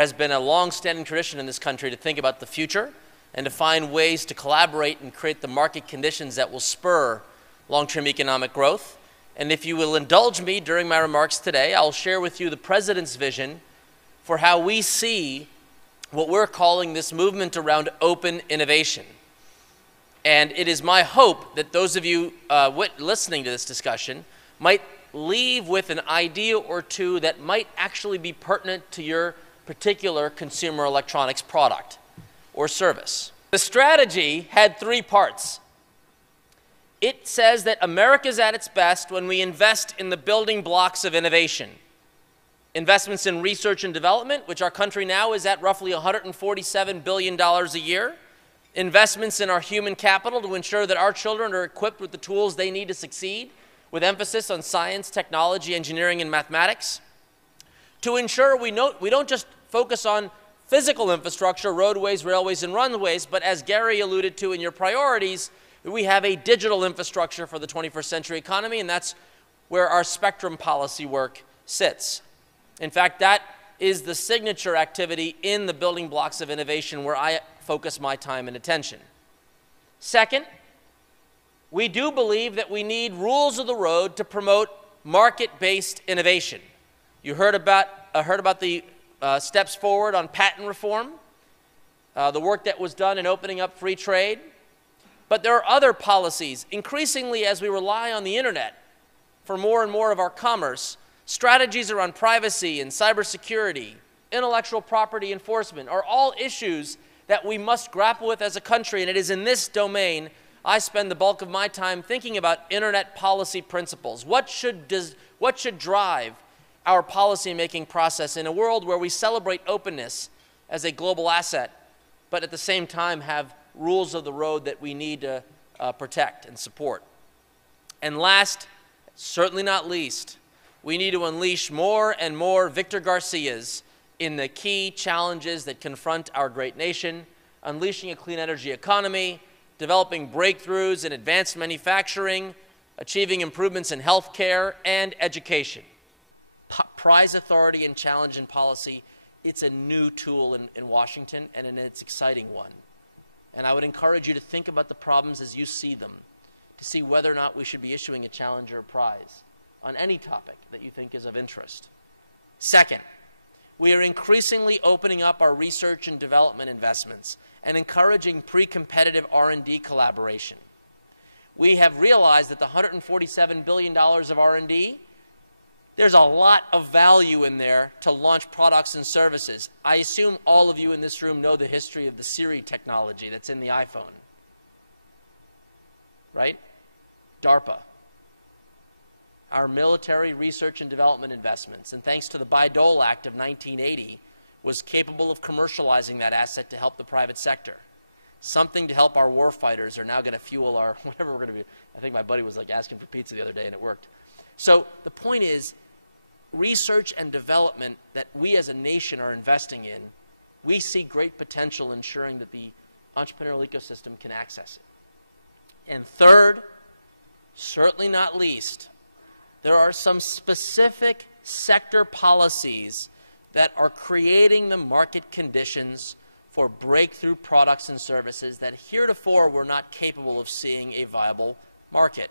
has been a long-standing tradition in this country to think about the future and to find ways to collaborate and create the market conditions that will spur long-term economic growth. And if you will indulge me during my remarks today, I'll share with you the President's vision for how we see what we're calling this movement around open innovation. And it is my hope that those of you listening to this discussion might leave with an idea or two that might actually be pertinent to your particular consumer electronics product or service. The strategy had three parts. It says that America's at its best when we invest in the building blocks of innovation. Investments in research and development, which our country now is at roughly $147 billion a year. Investments in our human capital to ensure that our children are equipped with the tools they need to succeed, with emphasis on science, technology, engineering, and mathematics. To ensure we don't just focus on physical infrastructure, roadways, railways, and runways, but as Gary alluded to in your priorities, we have a digital infrastructure for the 21st century economy, and that's where our spectrum policy work sits. In fact, that is the signature activity in the building blocks of innovation where I focus my time and attention. Second, we do believe that we need rules of the road to promote market-based innovation. You heard about the steps forward on patent reform, the work that was done in opening up free trade. But there are other policies. Increasingly, as we rely on the internet for more and more of our commerce, strategies around privacy and cybersecurity, intellectual property enforcement are all issues that we must grapple with as a country, and it is in this domain I spend the bulk of my time thinking about internet policy principles. What should drive our policy-making process in a world where we celebrate openness as a global asset, but at the same time have rules of the road that we need to protect and support. And last, certainly not least, we need to unleash more and more Victor Garcias in the key challenges that confront our great nation, unleashing a clean energy economy, developing breakthroughs in advanced manufacturing, achieving improvements in healthcare and education. Prize authority and challenge in policy, it's a new tool in Washington, and it's an exciting one. And I would encourage you to think about the problems as you see them, to see whether or not we should be issuing a challenge or a prize on any topic that you think is of interest. Second, we are increasingly opening up our research and development investments and encouraging pre-competitive R&D collaboration. We have realized that the $147 billion of R&D, there's a lot of value in there to launch products and services. I assume all of you in this room know the history of the Siri technology that's in the iPhone, right? DARPA. Our military research and development investments, and thanks to the Bayh-Dole Act of 1980, was capable of commercializing that asset to help the private sector. Something to help our war fighters are now going to fuel our, whatever we're going to be. I think my buddy was like asking for pizza the other day and it worked. So the point is, research and development that we as a nation are investing in, we see great potential ensuring that the entrepreneurial ecosystem can access it. And third, certainly not least, there are some specific sector policies that are creating the market conditions for breakthrough products and services that heretofore were not capable of seeing a viable market.